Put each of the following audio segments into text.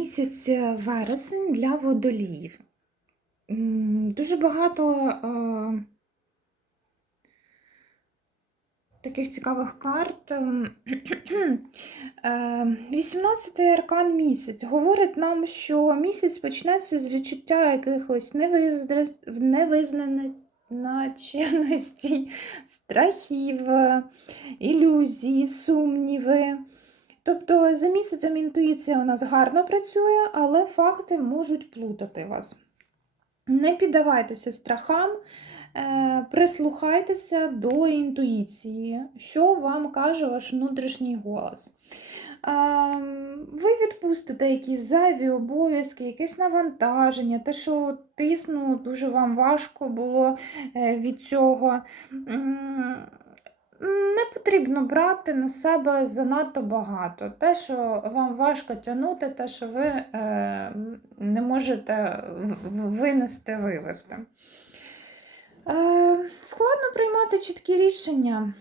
місяць е, вересень для водоліїв. Дуже багато е, таких цікавих карт. Ем, е, 18-й аркан місяць говорить нам, що місяць почнеться з відчуття якихось невиздра- невизначеності, страхів, е, ілюзій, сумніви. Тобто за місяцем інтуїція у нас гарно працює, але факти можуть плутати вас. Не піддавайтеся страхам, е, прислухайтеся до інтуїції, що вам каже ваш внутрішній голос. Ем, Ви відпустите якісь зайві обов'язки, якесь навантаження, те, що тисну, дуже вам важко було е, від цього. Не потрібно брати на себе занадто багато. Те, що вам важко тягнути, те, що ви е, не можете винести, вивести. Е, складно приймати чіткі рішення,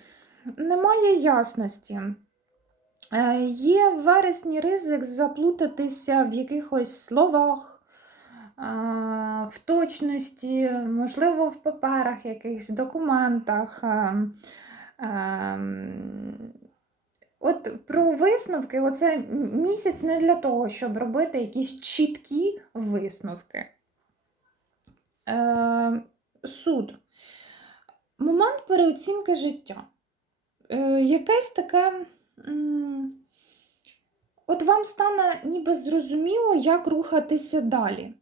немає ясності. Е, Є вересні ризик заплутатися в якихось словах, е, в точності, можливо, в паперах, якихось документах. Ем, От про висновки, оце місяць не для того, щоб робити якісь чіткі висновки. Е, суд. Момент переоцінки життя. Е, якесь таке. От вам стане ніби зрозуміло, як рухатися далі.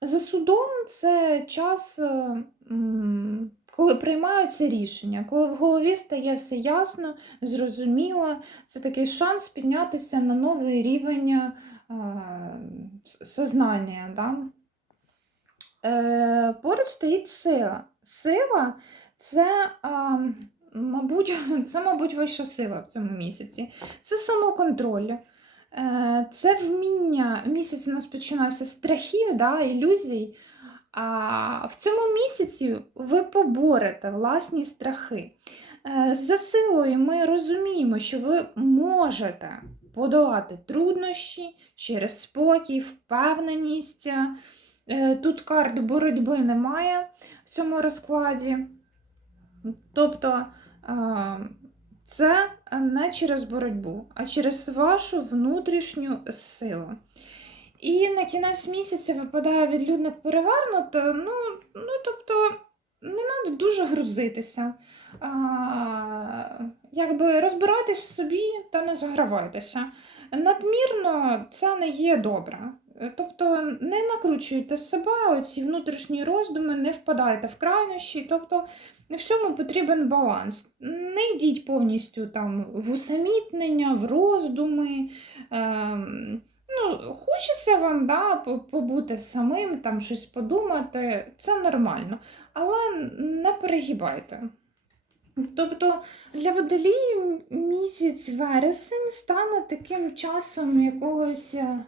За судом це час, е, м, коли приймаються рішення, коли в голові стає все ясно, зрозуміло. Це такий шанс піднятися на новий рівень е, сознання. Да? Е, поруч стоїть сила. Сила це, а, мабуть, це, мабуть, вища сила в цьому місяці. Це самоконтроль. Е, Це вміння. Місяць у нас починався з страхів, да, ілюзій. А в цьому місяці ви поборете власні страхи. Е, За силою ми розуміємо, що ви можете подолати труднощі через спокій, впевненість. Е, Тут карт боротьби немає в цьому розкладі. Тобто е, це не через боротьбу, а через вашу внутрішню силу. І на кінець місяця випадає відлюдник перевернуто. Ну, ну тобто, не треба дуже грузитися. А, якби розбирайтесь собі та не загравайтеся. Надмірно це не є добре. Тобто не накручуйте себе, оці внутрішні роздуми, не впадайте в крайнощі. Тобто всьому потрібен баланс. Не йдіть повністю там в усамітнення, в роздуми. Ну, хочеться вам да, по- побути самим, там щось подумати, це нормально, але не перегибайте. Тобто для водолії місяць вересень стане таким часом якогось е,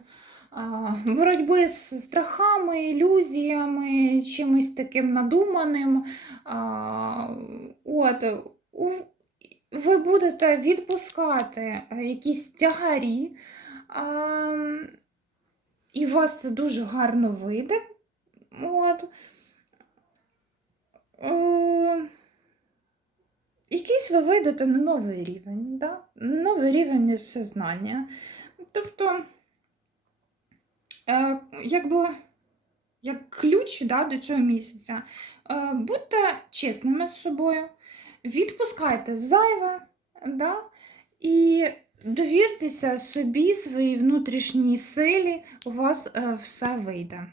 боротьби з страхами, ілюзіями, чимось таким надуманим. От, ви будете відпускати якісь тягарі, і вас це дуже гарно вийде. От. Е, Якийсь ви вийдете на новий рівень, да? новий рівень сознання. Тобто, е, якби як ключ да, до цього місяця, е, будьте чесними з собою, відпускайте зайве, да? і довіртеся собі, своїй внутрішній силі, у вас е, все вийде.